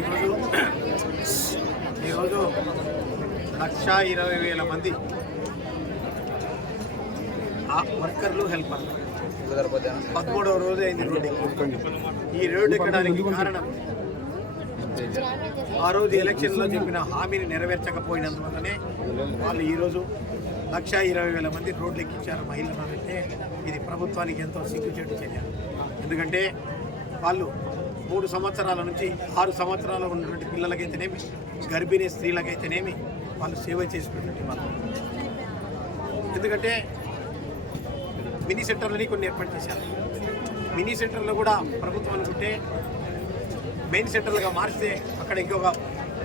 ఈరోజు 1,20,000 మంది వర్కర్లు హెల్పర్లు 13వ రోజు అయింది రోడ్డు. ఈ రోడ్డు ఎక్కడానికి కారణం ఆ రోజు ఎలక్షన్లో చెప్పిన హామీని నెరవేర్చకపోయినందువల్లనే వాళ్ళు ఈరోజు 1,20,000 మంది రోడ్లు ఎక్కించారు మహిళలు. అంటే ఇది ప్రభుత్వానికి ఎంతో సిగ్గుచేటు చర్య. ఎందుకంటే వాళ్ళు 3 సంవత్సరాల నుంచి 6 సంవత్సరాలు ఉన్నటువంటి పిల్లలకైతేనేమి, గర్భిణీ స్త్రీలకైతేనేమి వాళ్ళు సేవ చేసినటువంటి వాళ్ళు. ఎందుకంటే మినీ సెంటర్లని కొన్ని ఏర్పాటు చేశారు. మినీ సెంటర్లో కూడా ప్రభుత్వం అనుకుంటే మెయిన్ సెంటర్లుగా మార్చితే అక్కడ ఇంకొక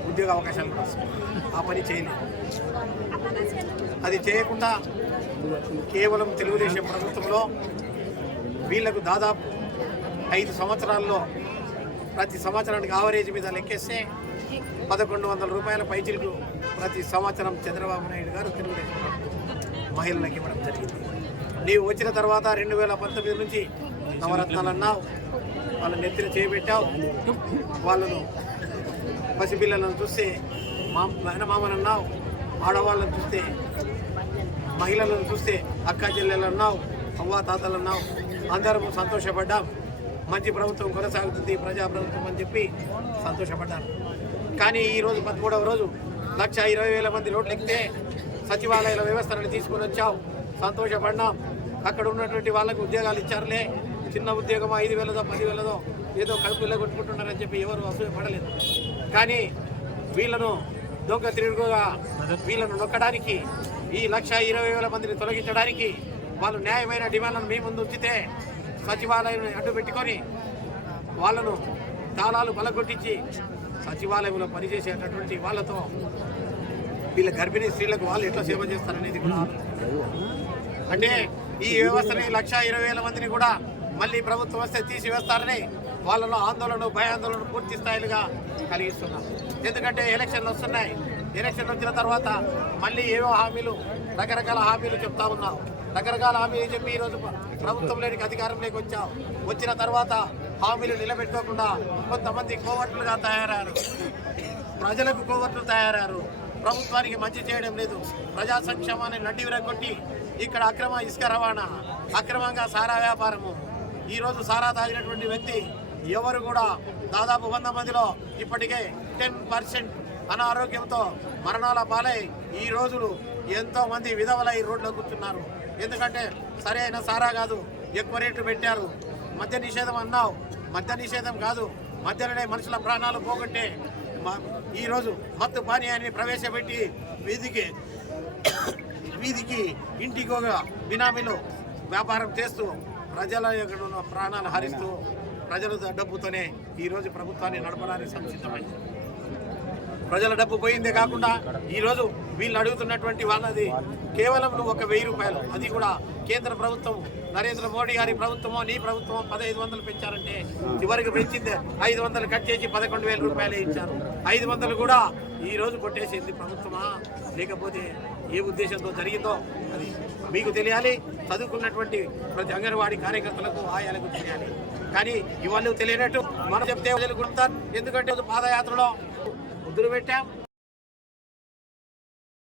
ఉద్యోగ అవకాశాలు కూడా వస్తాయి. ఆ పని చేయలేదు. అది చేయకుండా కేవలం తెలుగుదేశం ప్రభుత్వంలో వీళ్లకు దాదాపు 5 సంవత్సరాల్లో ప్రతి సంవత్సరానికి ఆవరేజ్ మీద లెక్కేస్తే 1,100 రూపాయల పైచిలకు ప్రతి సంవత్సరం చంద్రబాబు నాయుడు గారు తెలుగుదేశం మహిళలకు ఇవ్వడం జరిగింది. నీవు వచ్చిన తర్వాత 2019 నుంచి నవరత్నాలు అన్నావు, వాళ్ళ నెత్తిన చేయబెట్టావు. వాళ్ళను పసిపిల్లలను చూస్తే మేనమామలు అన్నావు, ఆడవాళ్ళను చూస్తే మహిళలను చూస్తే అక్క చెల్లెలు అన్నావు, అవ్వ తాతలు అన్నావు. అందరము సంతోషపడ్డాం. మంచి ప్రభుత్వం కొనసాగుతుంది, ప్రజాప్రభుత్వం అని చెప్పి సంతోషపడ్డారు. కానీ ఈరోజు 13వ రోజు 1,20,000 మంది రోడ్లు ఎక్కితే సచివాలయాల వ్యవస్థలను తీసుకుని వచ్చావు, సంతోషపడ్డాం. అక్కడ ఉన్నటువంటి వాళ్ళకు ఉద్యోగాలు ఇచ్చారులే, చిన్న ఉద్యోగం 5,000దో 10,000దో ఏదో కడుపులో కొట్టుకుంటున్నారని చెప్పి ఎవరు అసూయపడలేదు. కానీ వీళ్ళను దొంగ తిరుగుగా వీళ్ళను నొక్కడానికి, ఈ 1,20,000 మందిని తొలగించడానికి వాళ్ళు న్యాయమైన డిమాండ్లను మీ ముందు ఉంచితే సచివాలయాన్ని అడ్డు పెట్టుకొని వాళ్ళను తాళాలు బలగొట్టించి సచివాలయంలో పనిచేసేటటువంటి వాళ్ళతో వీళ్ళ గర్భిణీ స్త్రీలకు వాళ్ళు ఎట్లా సేవ చేస్తారనేది కూడా అంటే ఈ వ్యవస్థని 1,20,000 మందిని కూడా మళ్ళీ ప్రభుత్వం వస్తే తీసివేస్తారని వాళ్ళలో ఆందోళన, భయాందోళన పూర్తి స్థాయిలుగా కలిగిస్తున్నాం. ఎందుకంటే ఎలక్షన్లు వస్తున్నాయి. ఎలక్షన్లు వచ్చిన తర్వాత మళ్ళీ ఏవో హామీలు, రకరకాల హామీలు చెప్తా ఉన్నావు. రకరకాల హామీలు చెప్పి ఈరోజు ప్రభుత్వంలోనికి అధికారంలోకి వచ్చావు. వచ్చిన తర్వాత హామీలు నిలబెట్టుకోకుండా కొంతమంది కోవట్లుగా తయారయ్యారు, ప్రజలకు కోవట్లు తయారయ్యారు. ప్రభుత్వానికి మంచి చేయడం లేదు. ప్రజా సంక్షేమాన్ని నడ్డి విరగొట్టి ఇక్కడ అక్రమ ఇసుక రవాణా, అక్రమంగా సారా వ్యాపారము. ఈరోజు సారా తాగినటువంటి వ్యక్తి ఎవరు కూడా దాదాపు 100 మందిలో ఇప్పటికే 10% అనారోగ్యంతో మరణాల పాలై ఈ రోజులు ఎంతోమంది విధవలై రోడ్లో కూర్చున్నారు. ఎందుకంటే సరైన సారా కాదు, ఎక్కువ రేట్లు పెట్టారు. మద్య నిషేధం అన్నావు, మద్య నిషేధం కాదు, మద్యలోనే మనుషుల ప్రాణాలు పోగొట్టే ఈరోజు మత్తు పానీయాన్ని ప్రవేశపెట్టి వీధికి ఇంటికి ఒక బినామీలో వ్యాపారం చేస్తూ ప్రజల యొక్క ప్రాణాలు హరిస్తూ ప్రజల డబ్బుతోనే ఈరోజు ప్రభుత్వాన్ని నడపడానికి సంసిద్ధమైంది. ప్రజల డబ్బు పోయిందే కాకుండా ఈరోజు వీళ్ళు అడుగుతున్నటువంటి వాళ్ళది కేవలం 1,000 రూపాయలు. అది కూడా కేంద్ర ప్రభుత్వం, నరేంద్ర మోడీ గారి ప్రభుత్వమో నీ ప్రభుత్వం 1,500 పెంచారంటే చివరికి పెంచింది 500 కట్ చేసి 11,000 రూపాయలే ఇచ్చారు. 500 కూడా ఈరోజు కొట్టేసింది ప్రభుత్వమా, లేకపోతే ఏ ఉద్దేశంతో జరిగిందో అది మీకు తెలియాలి. చదువుకున్నటువంటి ప్రతి అంగన్వాడీ కార్యకర్తలకు, ఆయాలకు తెలియాలి. కానీ ఇవన్నీ తెలియనట్టు మనం చెప్తే వదులుకుంటారు. ఎందుకంటే పాదయాత్రలో ముద్దులు పెట్టాం,